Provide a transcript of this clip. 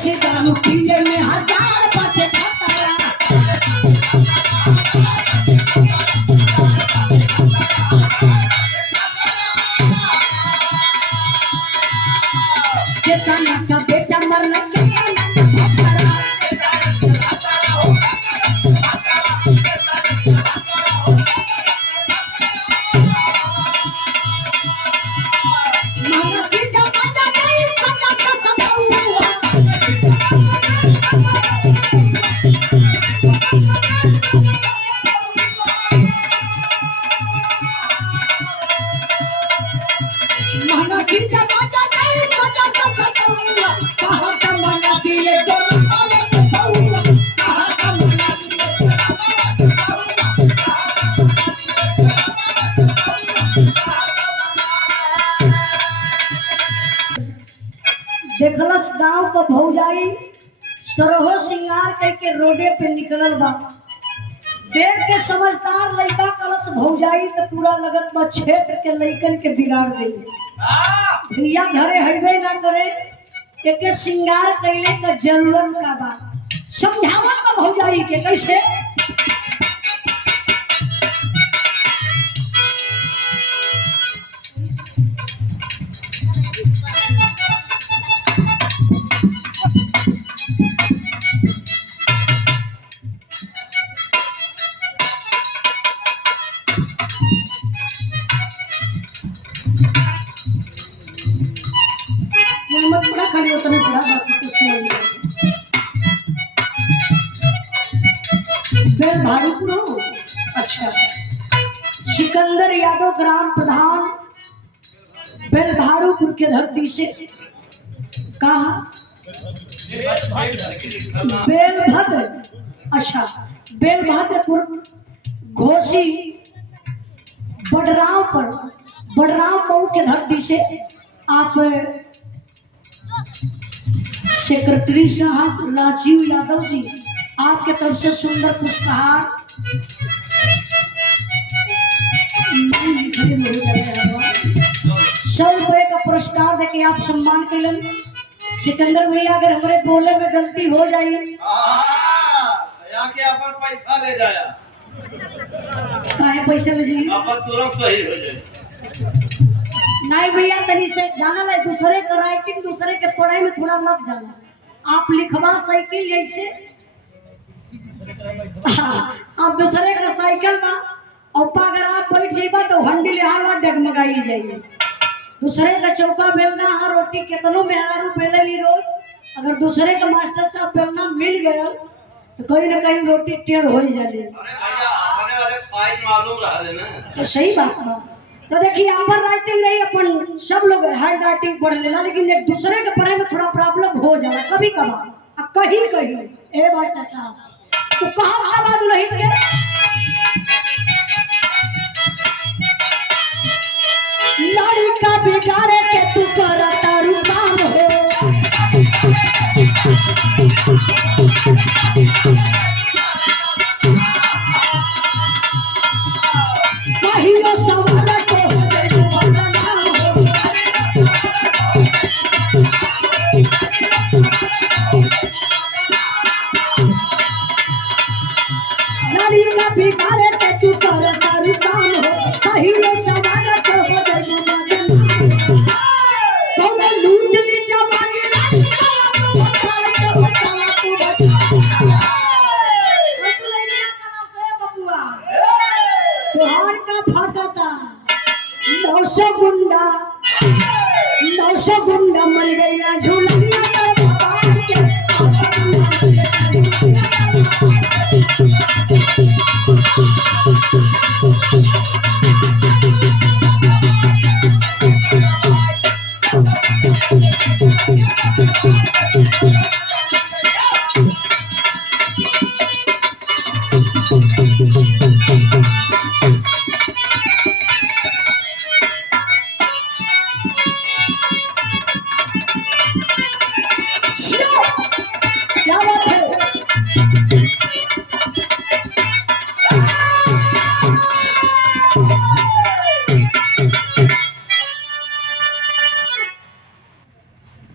देसी दारू पिए में हजार बाटे खतरा। केतना का बेटा मरला केतना खतरा। देखलस गांव का भौजाई सरहो सिंगार करके रोडे पे निकलल बा। देख के समझदार लड़का कलस भौजाई तो पूरा लगत बा क्षेत्र के लड़कन के बिगाड़ दे। भैया घरे हइबे ना करे एके सिंगार कैले का जरूरत का बा। समझावत का भौजाई के कैसे मत बड़ा खाली उतने बड़ा बात कुछ नहीं। फिर भारूपुर हो। अच्छा सिकंदर यादव ग्राम प्रधान बेलभारूपुर के धरती से कहा बेलभद्र। अच्छा बेलभद्रपुर घोसी बडरामपुर के धरती से आप सेक्रेटरी साहब राजीव यादव जी आपके तरफ से सुंदर पुष्पहार 100 रुपए का पुरस्कार देके आप सम्मान कैलन। सिकंदर भैया अगर हमारे बोले में गलती हो जाए अपन पैसा ले जाया काहे पैसा ले जाइए अपन तुरंत सही हो जाए। नहीं भैया तनी से जाना ला दूसरे का राइटिंग दूसरे के पढ़ाई में थोड़ा लग जाना। आप लिखवा साइकिल जैसे आप दूसरे का साइकिल में और अगर आप बैठ जाइबा तो हंडी लिहावा डगमगाई जाइए। दूसरे का चौका बेलना है रोटी कितनों में हरा बेले ली रोज। अगर दूसरे का मास्टर साहब बेलना मिल गया तो कहीं ना कहीं रोटी टेढ़ हो जाए। अरे भैया अपने वाले साइज मालूम रहा ना तो सही बात है। तो देखिए अपन राइटिंग नहीं अपन सब लोग हैंड राइटिंग पढ़ लेना लेकिन एक दूसरे के पढ़ाई में थोड़ा प्रॉब्लम हो जाला कभी कभार। कहीं कहीं ए मास्टर साहब तो कहा बात नहीं के लड़का बिगाड़े के तू करता रुकाम हो। कहियो सवाल के हो जाए बदनाम हो। लड़का बिगाड़े के तू करता रुकाम हो। कहियो सवाल के हो जाए बदनाम तो मैं लूट ली जवानी तुहार का फटता 900 गुंडा मर गया झूलनिया कर भगवान के